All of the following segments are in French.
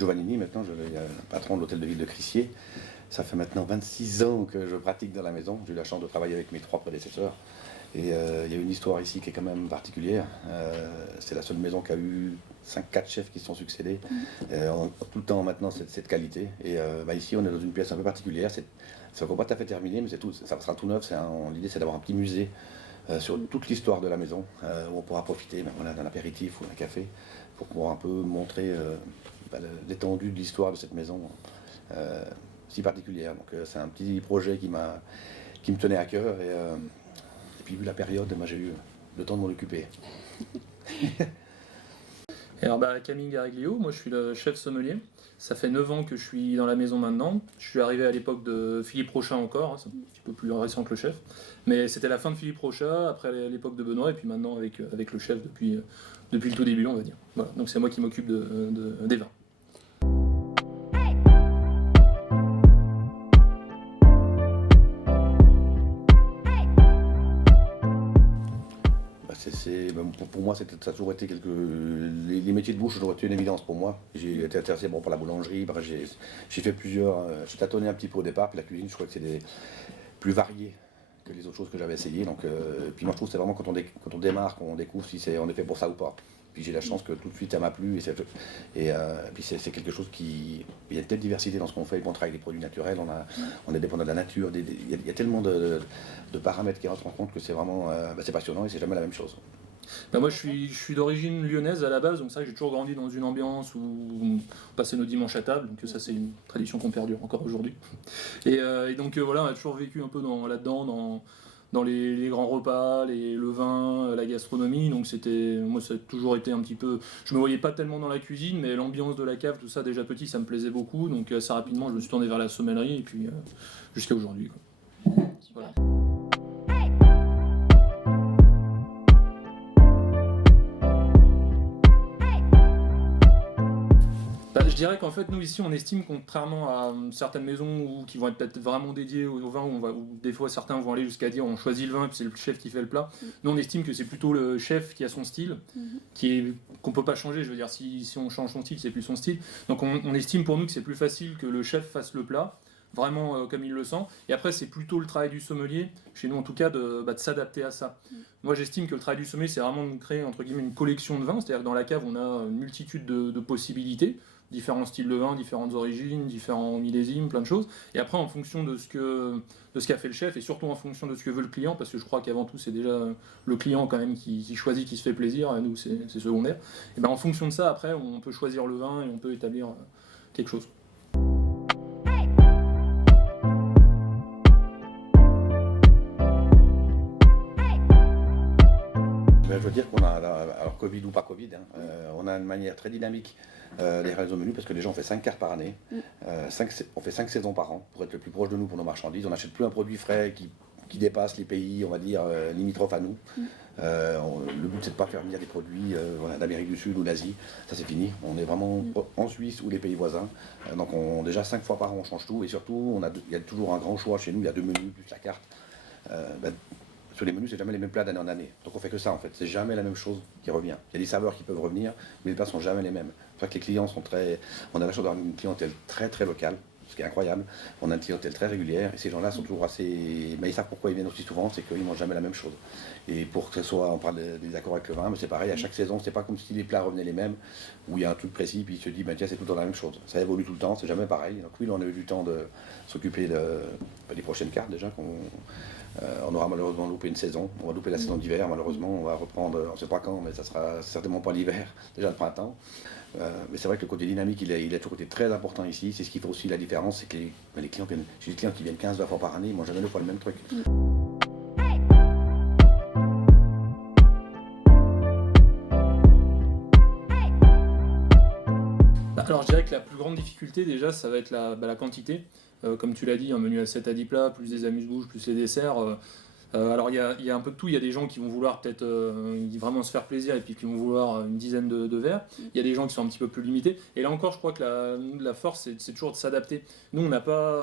Giovannini maintenant, je suis patron de l'hôtel de ville de Crissier. Ça fait maintenant 26 ans que je pratique dans la maison. J'ai eu la chance de travailler avec mes 3 prédécesseurs. Et il y a une histoire ici qui est quand même particulière. C'est la seule maison qui a eu 5-4 chefs qui se sont succédés. Tout le temps maintenant cette qualité. Et ici on est dans une pièce un peu particulière. C'est encore pas tout à fait terminé, mais c'est tout, ça sera tout neuf. L'idée c'est d'avoir un petit musée sur toute l'histoire de la maison, où on pourra profiter d'un apéritif ou d'un café, pour pouvoir un peu montrer l'étendue de l'histoire de cette maison si particulière. Donc c'est un petit projet qui me tenait à cœur. Et puis vu la période, moi j'ai eu le temps de m'en occuper. Et alors Camille Gariglio, moi je suis le chef sommelier. Ça fait 9 ans que je suis dans la maison maintenant. Je suis arrivé à l'époque de Philippe Rochat encore, c'est un petit peu plus récent que le chef. Mais c'était la fin de Philippe Rochat, après l'époque de Benoît, et puis maintenant avec le chef depuis le tout début, on va dire. Voilà. Donc c'est moi qui m'occupe des vins. Pour moi, ça a toujours été les métiers de bouche ont toujours été une évidence pour moi. J'ai été intéressé par la boulangerie, j'ai fait j'ai tâtonné un petit peu au départ, puis la cuisine, je crois que c'est plus varié que les autres choses que j'avais essayées. Donc, puis moi, je trouve que c'est vraiment quand on démarre, qu'on découvre si on est fait pour ça ou pas. Puis j'ai la chance que tout de suite ça m'a plu et puis c'est quelque chose il y a une telle diversité dans ce qu'on fait. On travaille avec des produits naturels, on est dépendant de la nature, il y a tellement de paramètres qui rentrent en compte que c'est vraiment c'est passionnant et c'est jamais la même chose. Moi je suis d'origine lyonnaise à la base, donc c'est vrai que j'ai toujours grandi dans une ambiance où on passait nos dimanches à table, donc ça c'est une tradition qu'on perdure encore aujourd'hui. Et donc voilà, on a toujours vécu un peu là-dedans, dans les grands repas, le vin, la gastronomie, donc moi ça a toujours été un petit peu, je me voyais pas tellement dans la cuisine, mais l'ambiance de la cave, tout ça déjà petit, ça me plaisait beaucoup, donc assez rapidement je me suis tourné vers la sommellerie et puis jusqu'à aujourd'hui, quoi. Voilà. Je dirais qu'en fait, nous ici, on estime, contrairement à certaines maisons qui vont être peut-être vraiment dédiées au vin, où des fois certains vont aller jusqu'à dire on choisit le vin et puis c'est le chef qui fait le plat. Nous, on estime que c'est plutôt le chef qui a son style, qu'on peut pas changer. Je veux dire, si on change son style, c'est plus son style. Donc on estime pour nous que c'est plus facile que le chef fasse le plat, vraiment comme il le sent. Et après, c'est plutôt le travail du sommelier, chez nous en tout cas, de s'adapter à ça. Moi, j'estime que le travail du sommelier, c'est vraiment de créer, entre guillemets, une collection de vins. C'est-à-dire que dans la cave, on a une multitude de possibilités. Différents styles de vin, différentes origines, différents millésimes, plein de choses. Et après, en fonction de ce qu'a fait le chef, et surtout en fonction de ce que veut le client, parce que je crois qu'avant tout, c'est déjà le client quand même qui choisit, qui se fait plaisir, et nous, c'est secondaire. Et en fonction de ça, après, on peut choisir le vin et on peut établir quelque chose. Je veux dire qu'on a, alors Covid ou pas Covid, on a une manière très dynamique des réseaux menus parce que les gens ont fait 5 cartes par année, on fait 5 saisons par an pour être le plus proche de nous pour nos marchandises. On n'achète plus un produit frais qui dépasse les pays, on va dire, limitrophes à nous. Le but c'est de ne pas faire venir des produits d'Amérique du Sud ou d'Asie, ça c'est fini. On est vraiment en Suisse ou les pays voisins. Donc déjà 5 fois par an on change tout et surtout il y a toujours un grand choix chez nous, il y a 2 menus plus la carte. Sur les menus, c'est jamais les mêmes plats d'année en année. Donc on fait que ça en fait, c'est jamais la même chose qui revient. Il y a des saveurs qui peuvent revenir, mais les plats sont jamais les mêmes. C'est vrai que les clients sont on a la chance d'avoir une clientèle très très locale, ce qui est incroyable. On a une clientèle très régulière et ces gens-là sont toujours assez... Mais ils savent pourquoi ils viennent aussi souvent, c'est qu'ils mangent jamais la même chose. Et pour que ce soit, on parle des accords avec le vin, mais c'est pareil, à chaque saison, c'est pas comme si les plats revenaient les mêmes, où il y a un truc précis, puis il se dit, tiens, c'est tout le temps la même chose. Ça évolue tout le temps, c'est jamais pareil. Donc oui, là, on a eu du temps de s'occuper des prochaines cartes déjà. On aura malheureusement loupé une saison, on va louper la saison d'hiver, malheureusement, on va reprendre, on ne sait pas quand, mais ça sera certainement pas l'hiver, déjà le printemps. Mais c'est vrai que le côté dynamique, il a toujours été très important ici. C'est ce qui fait aussi la différence, c'est que les clients viennent, j'ai des clients qui viennent 15-20 fois par année, ils mangent jamais 2 fois le même truc. Alors je dirais que la plus grande difficulté déjà, ça va être la quantité. Comme tu l'as dit, un menu à 7 à 10 plats, plus des amuse-bouches, plus les desserts. Alors il y a un peu de tout, il y a des gens qui vont vouloir peut-être vraiment se faire plaisir et puis qui vont vouloir une dizaine de verres. Il y a des gens qui sont un petit peu plus limités. Et là encore, je crois que la force, c'est toujours de s'adapter. Nous, on n'a pas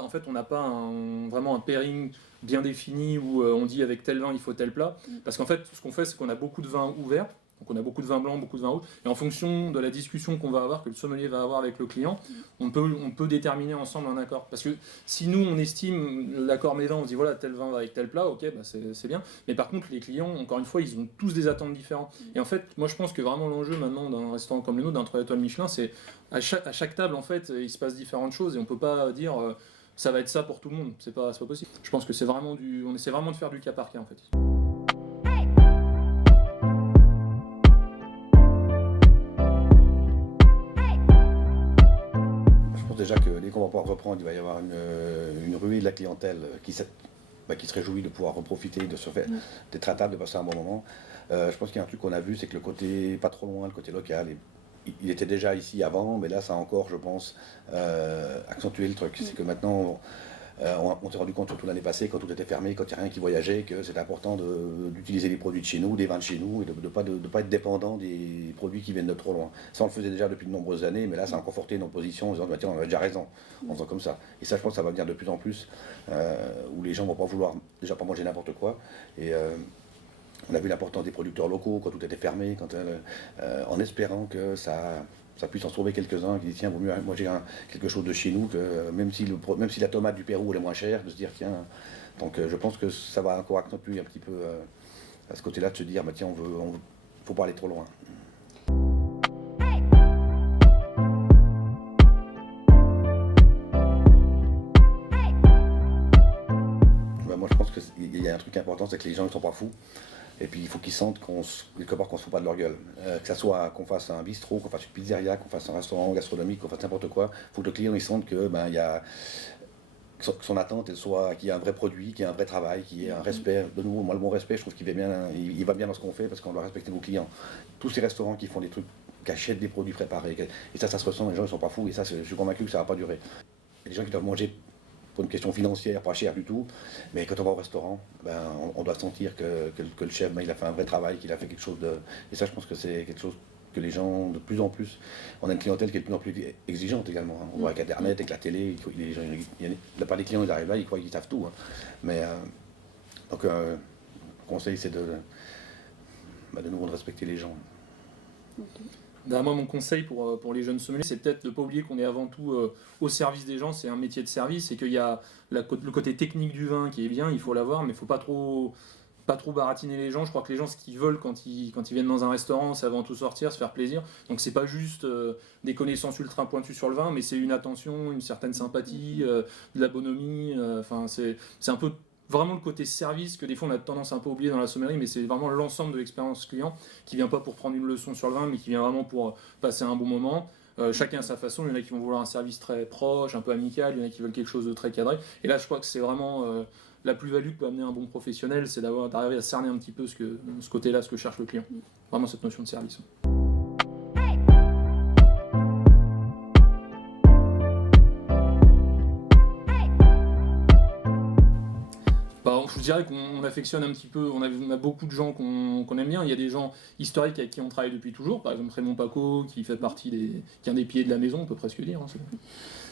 vraiment un pairing bien défini où on dit avec tel vin, il faut tel plat. Parce qu'en fait, ce qu'on fait, c'est qu'on a beaucoup de vins ouverts. Donc on a beaucoup de vin blanc, beaucoup de vin rouge. Et en fonction de la discussion qu'on va avoir, que le sommelier va avoir avec le client, on peut déterminer ensemble un accord. Parce que si nous, on estime l'accord mets-vins, on se dit voilà, tel vin va avec tel plat, ok, bah c'est bien. Mais par contre, les clients, encore une fois, ils ont tous des attentes différentes. Et en fait, moi je pense que vraiment l'enjeu maintenant d'un restaurant comme le nôtre, d'un 3 étoiles Michelin, c'est à chaque table, en fait, il se passe différentes choses et on peut pas dire ça va être ça pour tout le monde. C'est pas possible. Je pense que on essaie vraiment de faire du cas par cas en fait. Déjà que dès qu'on va pouvoir reprendre, il va y avoir une ruée de la clientèle qui se réjouit de pouvoir reprofiter, de se faire, d'être à table, de passer un bon moment. Je pense qu'il y a un truc qu'on a vu, c'est que le côté pas trop loin, le côté local, il était déjà ici avant, mais là ça a encore, je pense, accentué le truc. C'est que maintenant, on s'est rendu compte, surtout l'année passée, quand tout était fermé, quand il n'y a rien qui voyageait, que c'était important d'utiliser les produits de chez nous, des vins de chez nous, et de ne pas être dépendant des produits qui viennent de trop loin. Ça, on le faisait déjà depuis de nombreuses années, mais là, ça a conforté nos positions en disant, bah, tiens, on avait déjà raison, en faisant comme ça. Et ça, je pense que ça va venir de plus en plus, où les gens ne vont pas vouloir déjà pas manger n'importe quoi. Et on a vu l'importance des producteurs locaux quand tout était fermé, en espérant que ça puisse en sauver quelques-uns, qui disent tiens, vaut mieux manger quelque chose de chez nous, que même si la tomate du Pérou elle est moins chère, de se dire tiens. Donc je pense que ça va encore accentuer un petit peu à ce côté-là, de se dire bah, tiens, faut pas aller trop loin. Moi je pense qu'il y a un truc important, c'est que les gens ne sont pas fous. Et puis il faut qu'ils sentent quelque part qu'on se fout pas de leur gueule. Que ça soit qu'on fasse un bistrot, qu'on fasse une pizzeria, qu'on fasse un restaurant gastronomique, qu'on fasse n'importe quoi, il faut que le client il sente que son attente soit qu'il y ait un vrai produit, qu'il y ait un vrai travail, qu'il y ait un respect. De nouveau, moi le bon respect, je trouve qu'il va bien dans ce qu'on fait parce qu'on doit respecter nos clients. Tous ces restaurants qui font des trucs, qui achètent des produits préparés, et ça se ressent, les gens ne sont pas fous, et ça je suis convaincu que ça ne va pas durer. Il y a des gens qui doivent manger pour une question financière, pas cher du tout, mais quand on va au restaurant, on doit sentir que le chef, il a fait un vrai travail, qu'il a fait quelque chose de... Et ça, je pense que c'est quelque chose que les gens, de plus en plus, on a une clientèle qui est de plus en plus exigeante également. On voit avec Internet, avec la télé, la plupart des clients, ils arrivent là, ils croient qu'ils savent tout. Hein. Mais, donc, le conseil, c'est de nouveau de respecter les gens. Okay. Moi, mon conseil pour les jeunes sommeliers, c'est peut-être de ne pas oublier qu'on est avant tout au service des gens, c'est un métier de service, et qu'il y a le côté technique du vin qui est bien, il faut l'avoir, mais il ne faut pas trop baratiner les gens. Je crois que les gens, ce qu'ils veulent quand ils viennent dans un restaurant, c'est avant tout sortir, se faire plaisir. Donc c'est pas juste des connaissances ultra pointues sur le vin, mais c'est une attention, une certaine sympathie, de la bonhomie, c'est un peu... Vraiment le côté service que des fois on a tendance à un peu oublier dans la sommellerie, mais c'est vraiment l'ensemble de l'expérience client qui vient pas pour prendre une leçon sur le vin, mais qui vient vraiment pour passer un bon moment. Chacun à sa façon, il y en a qui vont vouloir un service très proche, un peu amical, il y en a qui veulent quelque chose de très cadré. Et là je crois que c'est vraiment la plus-value que peut amener un bon professionnel, c'est d'arriver à cerner un petit peu ce côté-là, ce que cherche le client. Vraiment cette notion de service. Je dirais qu'on affectionne un petit peu, on a beaucoup de gens qu'on aime bien. Il y a des gens historiques avec qui on travaille depuis toujours, par exemple Raymond Paco, qui fait partie qui est un des piliers de la maison, on peut presque dire.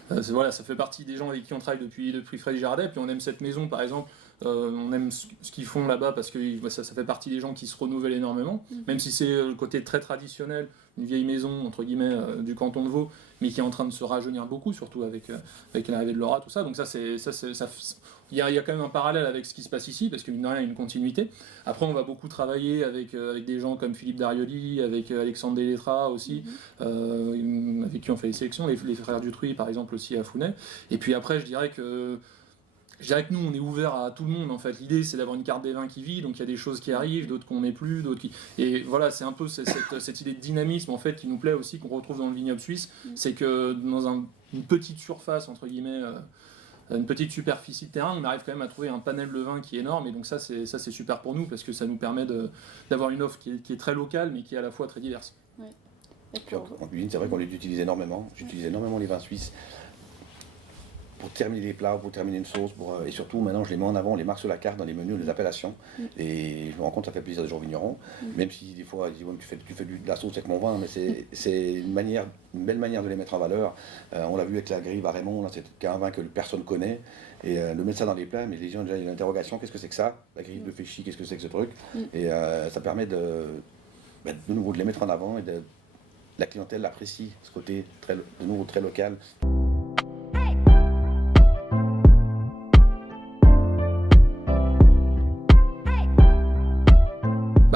Voilà, ça fait partie des gens avec qui on travaille depuis Frédéric Jardet, puis on aime cette maison par exemple, on aime ce qu'ils font là-bas parce que ça fait partie des gens qui se renouvellent énormément, même si c'est le côté très traditionnel, une vieille maison entre guillemets du canton de Vaud, mais qui est en train de se rajeunir beaucoup, surtout avec l'arrivée de Laura, tout ça. Donc il y a quand même un parallèle avec ce qui se passe ici, parce que mine de rien, il y a une continuité. Après, on va beaucoup travailler avec des gens comme Philippe Darioli, avec Alexandre Delettra aussi, avec qui on fait les sélections, les frères Dutruy par exemple aussi à Founet. Et puis après, je dirais que nous, on est ouvert à tout le monde en fait. L'idée, c'est d'avoir une carte des vins qui vit, donc il y a des choses qui arrivent, d'autres qu'on met plus, d'autres qui... Et voilà, c'est un peu cette idée de dynamisme en fait qui nous plaît aussi, qu'on retrouve dans le vignoble suisse. C'est que dans une petite surface, entre guillemets, une petite superficie de terrain, on arrive quand même à trouver un panel de vins qui est énorme, et donc ça c'est super pour nous, parce que ça nous permet d'avoir une offre qui est très locale, mais qui est à la fois très diverse. Ouais. Puis en cuisine, c'est vrai qu'on les utilise énormément. J'utilise énormément les vins suisses pour terminer les plats, pour terminer une sauce, et surtout maintenant je les mets en avant, on les marque sur la carte dans les menus, les appellations, et je me rends compte que ça fait plaisir des gens vignerons, même si des fois ils disent ouais, tu fais de la sauce avec mon vin, mais c'est une belle manière de les mettre en valeur. On l'a vu avec la Grive à Raymond, là, c'est un vin que personne connaît, et de mettre ça dans les plats, mais les gens ont déjà une interrogation, qu'est-ce que c'est que ça? La Grive de Féchy, qu'est-ce que c'est que ce truc? Et ça permet de nouveau de les mettre en avant et la clientèle apprécie ce côté de nouveau très local.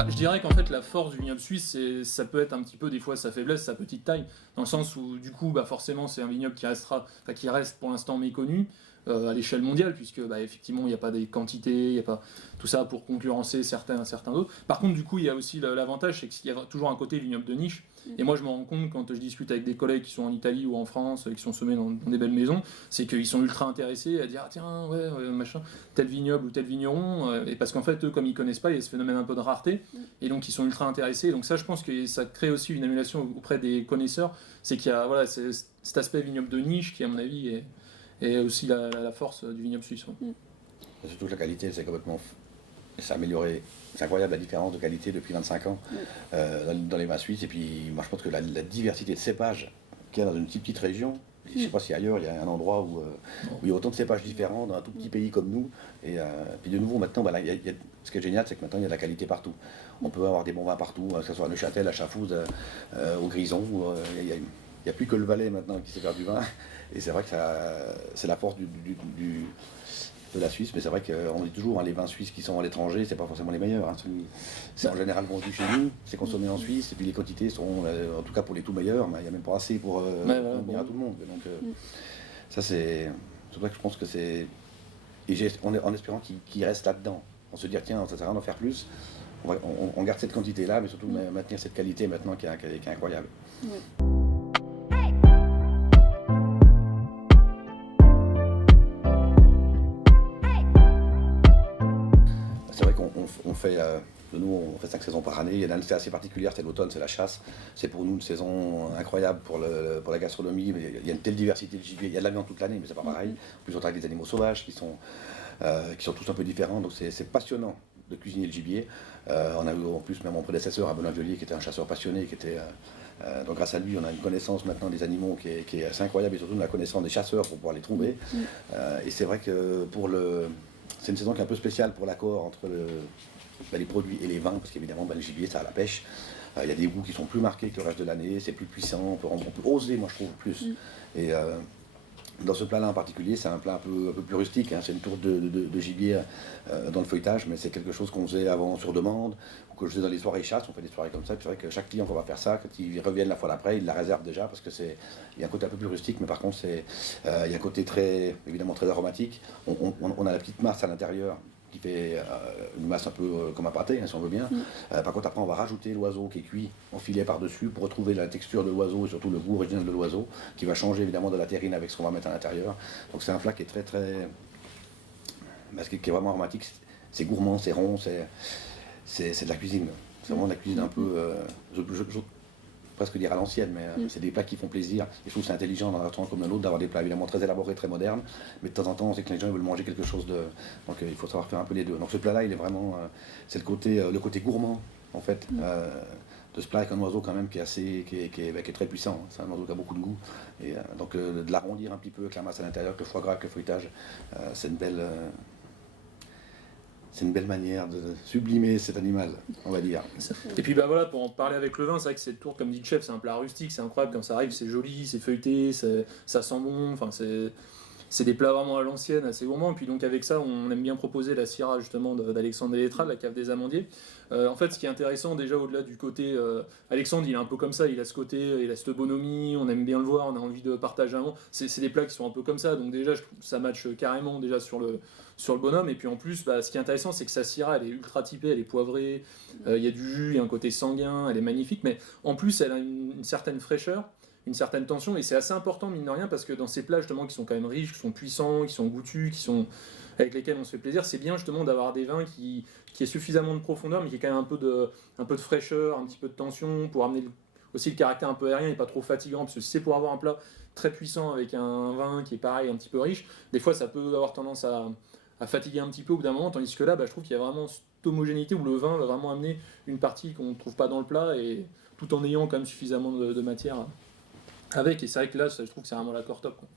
Je dirais qu'en fait la force du vignoble suisse, ça peut être un petit peu des fois sa faiblesse, sa petite taille, dans le sens où du coup forcément c'est un vignoble qui reste pour l'instant méconnu à l'échelle mondiale, puisque effectivement il n'y a pas des quantités, il n'y a pas tout ça pour concurrencer certains d'autres. Par contre du coup il y a aussi l'avantage, c'est qu'il y a toujours un côté vignoble de niche, et moi je me rends compte quand je discute avec des collègues qui sont en Italie ou en France, qui sont semés dans des belles maisons, c'est qu'ils sont ultra intéressés à dire tiens machin, tel vignoble ou tel vigneron, et parce qu'en fait eux comme ils connaissent pas, il y a ce phénomène un peu de rareté, et donc ils sont ultra intéressés, donc ça je pense que ça crée aussi une émulation auprès des connaisseurs, c'est qu'il y a cet aspect vignoble de niche qui à mon avis est aussi la force du vignoble suisse. Surtout que la qualité c'est amélioré. C'est incroyable la différence de qualité depuis 25 ans dans les vins suisses. Et puis moi je pense que la diversité de cépages qu'il y a dans une petite région, je ne sais pas si ailleurs il y a un endroit où il y a autant de cépages différents dans un tout petit pays comme nous. Et puis de nouveau maintenant, ce qui est génial, c'est que maintenant il y a de la qualité partout. On peut avoir des bons vins partout, que ce soit à Neuchâtel, à Chafouz, au Grison. Il n'y a plus que le Valais maintenant qui sait faire du vin. Et c'est vrai que c'est la force de la Suisse, mais c'est vrai qu'on dit toujours les vins suisses qui sont à l'étranger, c'est pas forcément les meilleurs. C'est en général vendu chez nous, c'est consommé en Suisse, et puis les quantités sont, en tout cas pour les tout meilleurs, il n'y a même pas assez pour convenir à tout le monde. Donc ça c'est pour ça que je pense que c'est... Et en espérant qu'il reste là-dedans. On se dit tiens, ça sert à rien d'en faire plus, on garde cette quantité-là, mais surtout maintenir cette qualité maintenant qui est incroyable. C'est vrai qu'on fait, nous on fait 5 saisons par année, il y en a une c'est assez particulière, c'est l'automne, c'est la chasse, c'est pour nous une saison incroyable pour la gastronomie, mais il y a une telle diversité de gibier, il y a de la viande toute l'année mais c'est pas pareil, en plus on travaille avec des animaux sauvages qui sont tous un peu différents, donc c'est passionnant de cuisiner le gibier. On a eu en plus même mon prédécesseur à Benoît Violier qui était un chasseur passionné, donc grâce à lui on a une connaissance maintenant des animaux qui est assez incroyable et surtout la connaissance des chasseurs pour pouvoir les trouver. Et c'est vrai que c'est une saison qui est un peu spéciale pour l'accord entre les produits et les vins, parce qu'évidemment le gibier ça a la pêche. Il y a des goûts qui sont plus marqués que le reste de l'année, c'est plus puissant, on peut oser, moi je trouve, plus. Et dans ce plat-là en particulier, c'est un plat un peu plus rustique, c'est une tourte de gibier dans le feuilletage, mais c'est quelque chose qu'on faisait avant sur demande, ou que je faisais dans les soirées chasse, on fait des soirées comme ça, puis c'est vrai que chaque client qu'on va faire ça, quand ils reviennent la fois d'après, ils la réservent déjà, parce que il y a un côté un peu plus rustique, mais par contre il y a un côté évidemment très aromatique. On a la petite masse à l'intérieur, qui fait une masse un peu comme un pâté, si on veut bien. Par contre, après, on va rajouter l'oiseau qui est cuit en filet par-dessus pour retrouver la texture de l'oiseau et surtout le goût original de l'oiseau, qui va changer évidemment de la terrine avec ce qu'on va mettre à l'intérieur. Donc c'est un plat qui est très qui est vraiment aromatique. C'est gourmand, c'est rond, c'est de la cuisine. C'est vraiment de la cuisine un peu, presque dire à l'ancienne, mais c'est des plats qui font plaisir. Et je trouve que c'est intelligent dans un restaurant comme le nôtre d'avoir des plats évidemment très élaborés, très modernes, mais de temps en temps on sait que les gens veulent manger quelque chose de... Donc il faut savoir faire un peu les deux. Donc ce plat-là, il est vraiment... c'est le côté gourmand, en fait, de ce plat avec un oiseau quand même qui est très puissant. C'est un oiseau qui a beaucoup de goût. Et donc de l'arrondir un petit peu avec la masse à l'intérieur, avec le foie gras, avec le feuilletage, c'est une belle... C'est une belle manière de sublimer cet animal, on va dire. Et puis pour en parler avec le vin, c'est vrai que cette tourte, comme dit le chef, c'est un plat rustique, c'est incroyable quand ça arrive, c'est joli, c'est feuilleté, ça sent bon, c'est des plats vraiment à l'ancienne, assez gourmands. Et puis donc avec ça, on aime bien proposer la Syrah justement d'Alexandre Deletral, la cave des Amandiers. En fait, ce qui est intéressant déjà au-delà du côté, Alexandre, il est un peu comme ça, il a ce côté, il a cette bonhomie, on aime bien le voir, on a envie de partager un moment. C'est des plats qui sont un peu comme ça, donc déjà ça match carrément déjà sur le bonhomme. Et puis en plus, ce qui est intéressant, c'est que sa Syrah, elle est ultra typée, elle est poivrée, il y a du jus, il y a un côté sanguin, elle est magnifique, mais en plus elle a une certaine fraîcheur, une certaine tension, et c'est assez important mine de rien parce que dans ces plats justement qui sont quand même riches, qui sont puissants, qui sont goûtus, avec lesquels on se fait plaisir, c'est bien justement d'avoir des vins qui aient suffisamment de profondeur mais qui aient quand même un peu de fraîcheur, un petit peu de tension pour amener aussi le caractère un peu aérien et pas trop fatigant, parce que si c'est pour avoir un plat très puissant avec un vin qui est pareil, un petit peu riche, des fois ça peut avoir tendance à fatiguer un petit peu au bout d'un moment, tandis que là je trouve qu'il y a vraiment cette homogénéité où le vin va vraiment amener une partie qu'on ne trouve pas dans le plat et tout en ayant quand même suffisamment de matière avec, et c'est vrai que là je trouve que c'est vraiment l'accord top, quoi.